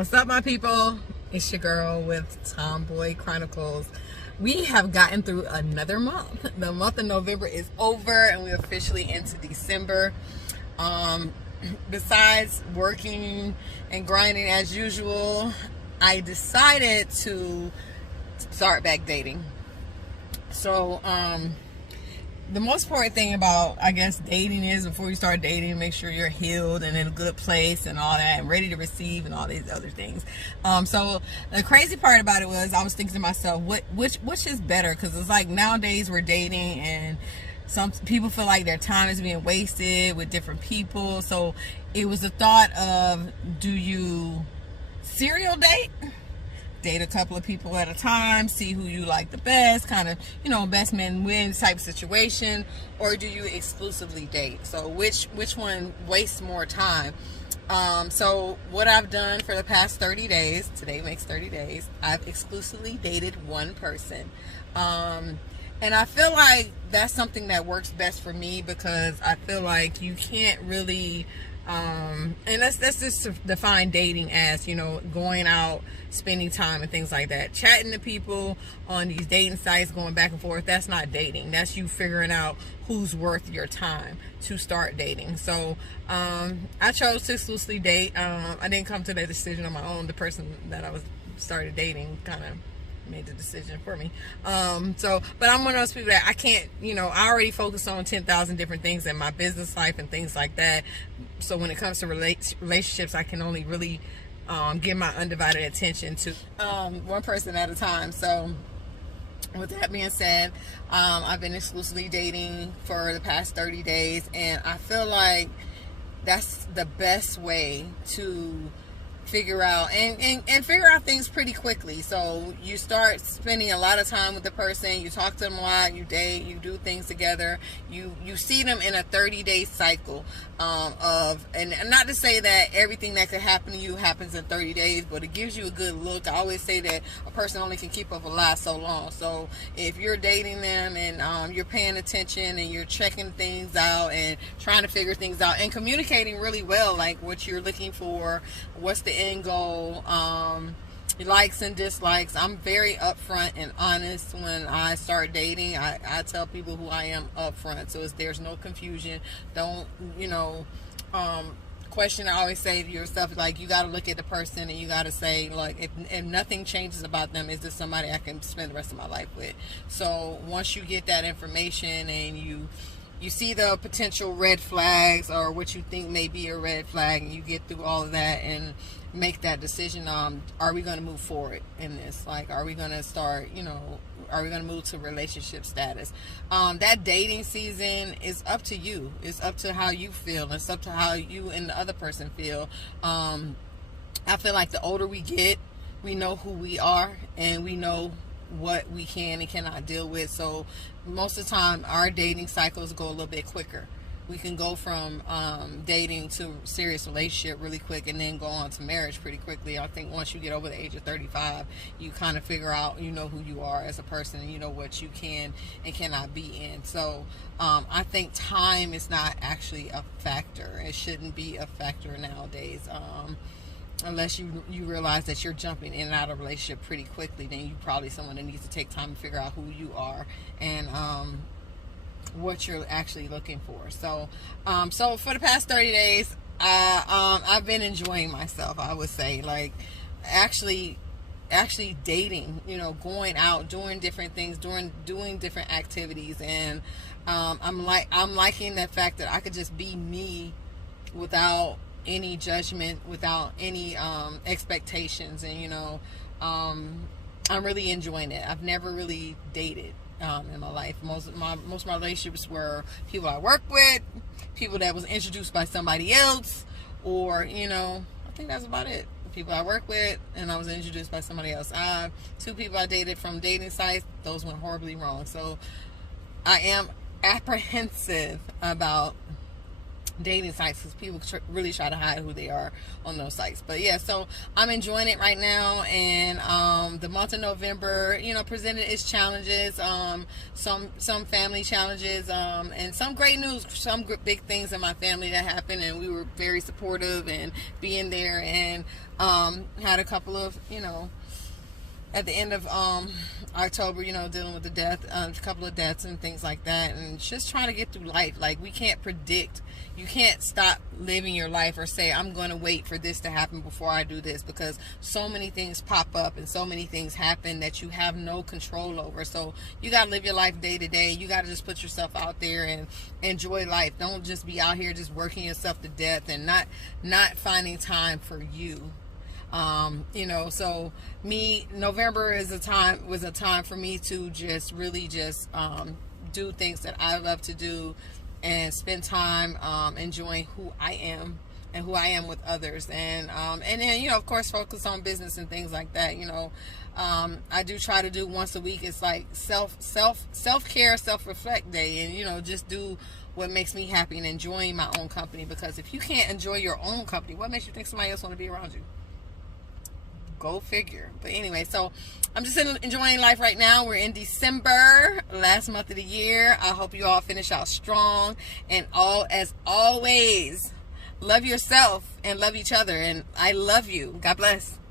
What's up, my people? It's your girl with Tomboy Chronicles. We have gotten through another month. The month of November is over and we're officially into December. Besides working and grinding as usual, I decided to start back dating. So, the most important thing about, I guess, dating is before you start dating, make sure you're healed and in a good place and all that and ready to receive and all these other things. So the crazy part about it was I was thinking to myself, which is better? Because it's like nowadays we're dating and some people feel like their time is being wasted with different people. So it was the thought of, do you serial date a couple of people at a time, see who you like the best, kind of, best men win type situation, or do you exclusively date? So which one wastes more time? So what I've done for the past 30 days, today makes 30 days, I've exclusively dated one person. And I feel like that's something that works best for me, because I feel like you can't really and let's just define dating as, going out, spending time and things like that. Chatting to people on these dating sites, going back and forth, that's not dating. That's you figuring out who's worth your time to start dating. So I chose to exclusively date. I didn't come to that decision on my own. The person that I started dating kind of made the decision for me. But I'm one of those people that I can't, I already focus on 10,000 different things in my business life and things like that. So when it comes to relationships, I can only really give my undivided attention to one person at a time. So with that being said, I've been exclusively dating for the past 30 days, and I feel like that's the best way to figure out and figure out things pretty quickly. So you start spending a lot of time with the person, you talk to them a lot, you date, you do things together, you see them in a 30-day cycle and not to say that everything that could happen to you happens in 30 days, but it gives you a good look. I always say that a person only can keep up a lie so long. So if you're dating them and you're paying attention and you're checking things out and trying to figure things out and communicating really well, like what you're looking for, what's the end goal, likes and dislikes. I'm very upfront and honest when I start dating. I tell people who I am upfront, so there's no confusion. Don't question. I always say to yourself, like, you got to look at the person and you got to say, like, if nothing changes about them, is this somebody I can spend the rest of my life with? So once you get that information and you see the potential red flags or what you think may be a red flag, and you get through all of that and make that decision, are we going to move forward in this? Like, are we going to start, are we going to move to relationship status? That dating season is up to you. It's up to how you feel. It's up to how you and the other person feel. I feel like the older we get, we know who we are and we know what we can and cannot deal with. So most of the time our dating cycles go a little bit quicker. We can go from dating to serious relationship really quick and then go on to marriage pretty quickly. I think once you get over the age of 35, you kind of figure out, who you are as a person, and you know what you can and cannot be in. So I think time is not actually a factor. It shouldn't be a factor nowadays. Unless you realize that you're jumping in and out of a relationship pretty quickly, then you probably someone that needs to take time to figure out who you are and what you're actually looking for. So for the past 30 days, I've been enjoying myself. I would say, like, actually dating, going out, doing different things, doing different activities, and I'm liking the fact that I could just be me without any judgment, without any expectations, and I'm really enjoying it. I've never really dated in my life. Most of my relationships were people I work with, people that was introduced by somebody else, or I think that's about it. People I work with and I was introduced by somebody else. 2 people I dated from dating sites, those went horribly wrong. So I am apprehensive about dating sites, because people really try to hide who they are on those sites. But yeah, so I'm enjoying it right now. And the month of November, you know, presented its challenges, some family challenges, and some great news, some big things in my family that happened, and we were very supportive and being there, and had a couple of, you know, at the end of October, you know, dealing with the death, a couple of deaths and things like that, and just trying to get through life. Like, we can't predict. You can't stop living your life or say, I'm going to wait for this to happen before I do this, because so many things pop up and so many things happen that you have no control over. So you got to live your life day to day. You got to just put yourself out there and enjoy life. Don't just be out here just working yourself to death and not finding time for you. You know, so November was a time for me to just really just do things that I love to do, and spend time enjoying who I am and who I am with others, and then, you know, of course, focus on business and things like that. You know, I do try to do once a week. It's like self-care, self-reflect day, and, you know, just do what makes me happy and enjoying my own company, because if you can't enjoy your own company, what makes you think somebody else want to be around you? Go figure. But anyway, so I'm just enjoying life right now. We're in December, last month of the year. I hope you all finish out strong, and as always, love yourself and love each other, and I love you. God bless.